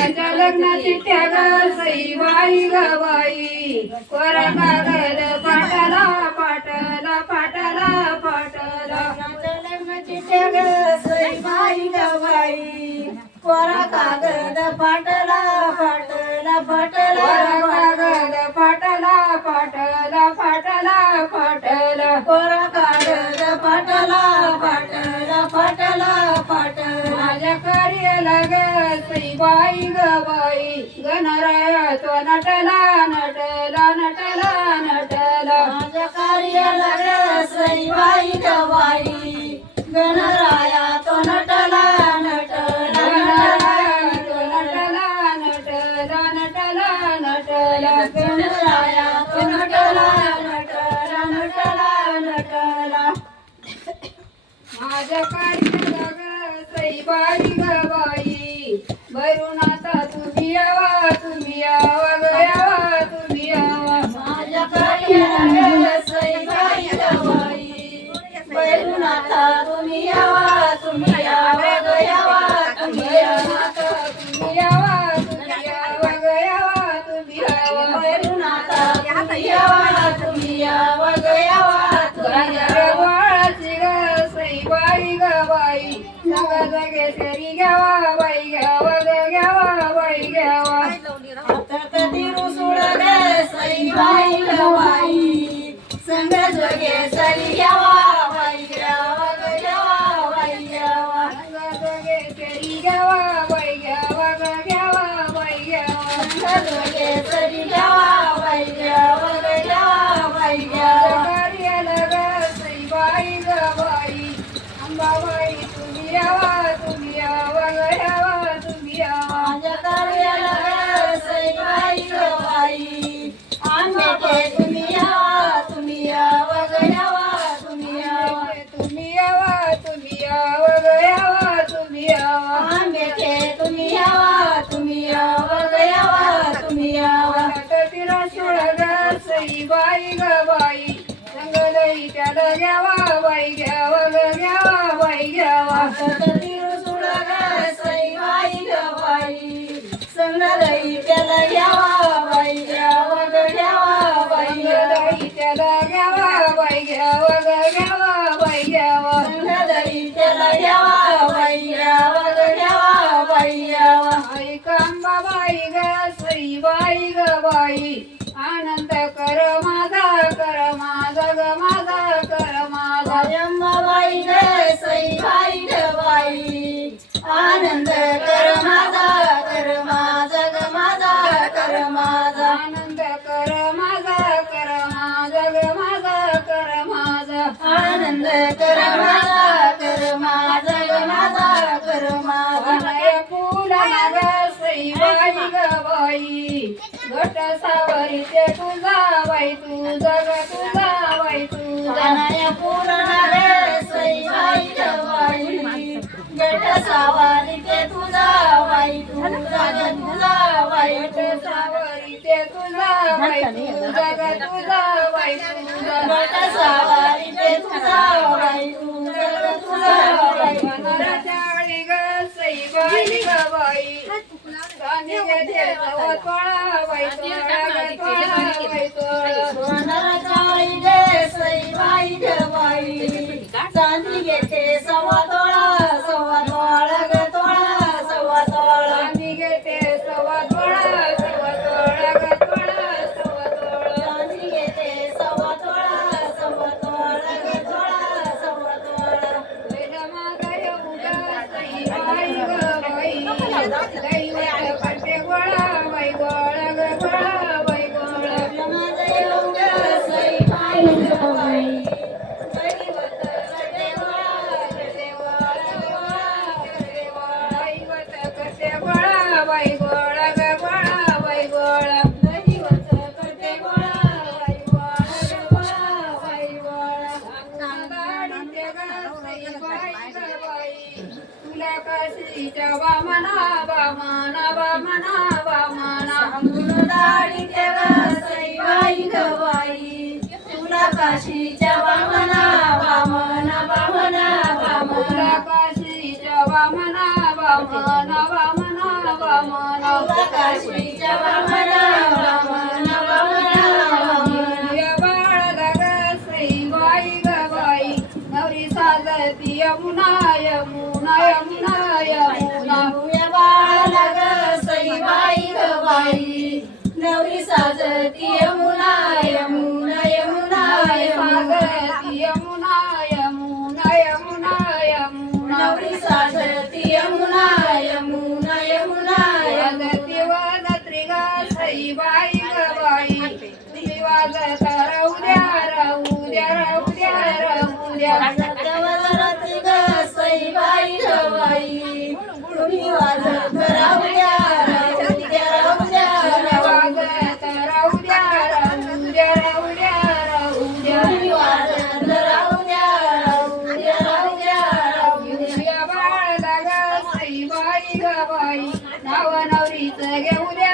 माझ्या लग्नाची त्याग सई बाई ग बाई वर कागद पाटला पाटला पाटला पाटला माझ्या लग्नाची त्याग सई बाई ग बाई वर कागद पाटला पाटला पाटला कागद पाटला पाटला पाटला पाटला वर कागद पाटला पाटला पाटला पाटला माझ्या कार्याला ग सई बाई ग बाई गणराया तो नटला नटला नटला नटला माझ्या कार्याला ग सई बाई ग बाई गणराया तो नटला नटला नटला नटला नटला नटला गणराया तो नटला नटला नटला नटला माझ्या कार्याला ग सई बाई ग बाई भैरुनाथा तुम्ही यावा ग यावा तुम्ही यावा माझ्या कार्याला ग सई बाई ग बाई भैरुनाथा तुम्ही यावा ग यावा तुम्ही यावा तुम्ही यावा ग यावा तुम्ही यावा भैरुनाथा तुम्ही यावा ग यावा तुम्ही यावा ग सई बाई ग बाई जग जगे फेरी घ्यावा बाई घ्यावा ग घ्यावा बाई घ्यावा हातात तिरुसुळ ग सई बाई ग बाई संग जगे सरी घ्यावा बाई घ्यावा ग घ्यावा बाई घ्यावा संग जगे फेरी घ्यावा बाई घ्यावा ग घ्यावा बाई घ्यावा संग जगे सरी घ्यावा बाई घ्यावा ग घ्यावा बाई घ्यावा कार्याला ग सई बाई ग बाई अंबाबाई तुम्ही यावा ग यावा तुम्ही यावा माझ्या कार्याला ग सई बाई ग बाई आंबेके तुम्ही यावा ग यावा तुम्ही यावा तुम्ही यावा ग यावा तुम्ही यावा आंबेके तुम्ही यावा ग यावा तुम्ही यावा तिला सोळ ग सई बाई ग बाई संगलई त्याला घ्यावा बाई घ्यावा ग घ्यावा बाई घ्यावा तिरुसुळ ग सई बाई ग बाई संगलई त्याला घ्यावा बाई घ्यावा ग घ्यावा बाई संगलई त्याला घ्यावा बाई घ्यावा ग घ्यावा बाई घ्यावा संगलई त्याला घ्यावा बाई घ्यावा ग घ्यावा बाई घ्यावा ऐक अंबाबाई ग सई बाई ग बाई आनंद कर माझा ग माझा कर माझा अंबाबाई ग सई बाई ग बाई आनंद कर माझा ग माझा कर माझा आनंद कर माझा ग माझा कर माझा आनंद कर माझा ग माझा कर माझा फुला ग सई बाई ग बाई घट सावरी ते तुझा बाई तुझा ग तुझा बाई तुझा नया पूर्ण रे सई बाई ग बाई घट सावरी ते तुझा बाई तुझा ग तुझा बाई घट सावरी ते तुझा बाई तुझा ग तुझा बाई तुझा घट सावरी ते तुझा बाई तुझा ग तुझा बाई वनराच्या आळी ग सई बाई ग बाई कानी घेते तोळा बाई तोळा ग तोळा बाई तोळा वनराच्या आळी ग सई बाई ग बाई चांदी घेते सव्वा तोळा ग तोळा सव्वा तोळा चांदी घेते सव्वा तोळा ग तोळा सव्वा तोळा चांदी घेते सव्वा तोळा ग तोळा सव्वा तोळा वेला माझा येऊ ग सई बाई ग बाई लई पट्टे गोळा बाई गोळा ग गोळा बाई गोळा माझा येऊ ग सई बाई ग बाई काशीच्या वामना वामन वामन या बाळाला ग सईबाई ग बाई नवरी साजती यमुना यमुना यमुना यमुना या बाळाला ग सईबाई ग बाई नवरी साजती यमुना यमुना यमुना यमुना साजती यमुना यमुना यमुना यमुना नवरी साजती यमुना यमुना यमुना वाजती वाजत्री ग सईबाई ग बाई तुम्ही वाजत राहू द्या राहू द्या राहू द्या राहू द्या वाजत ग सईबाई ग बाई तुम्ही वाजत राहू द्या राहू द्या राहू द्या वाजत राहू द्या राहू द्या राहू द्या राहू द्या तुम्ही वाजत राहू द्या राहू द्या राहू द्या राहू द्या या बाळाला ग सईबाई ग बाई नाव नवरीच घेऊ द्या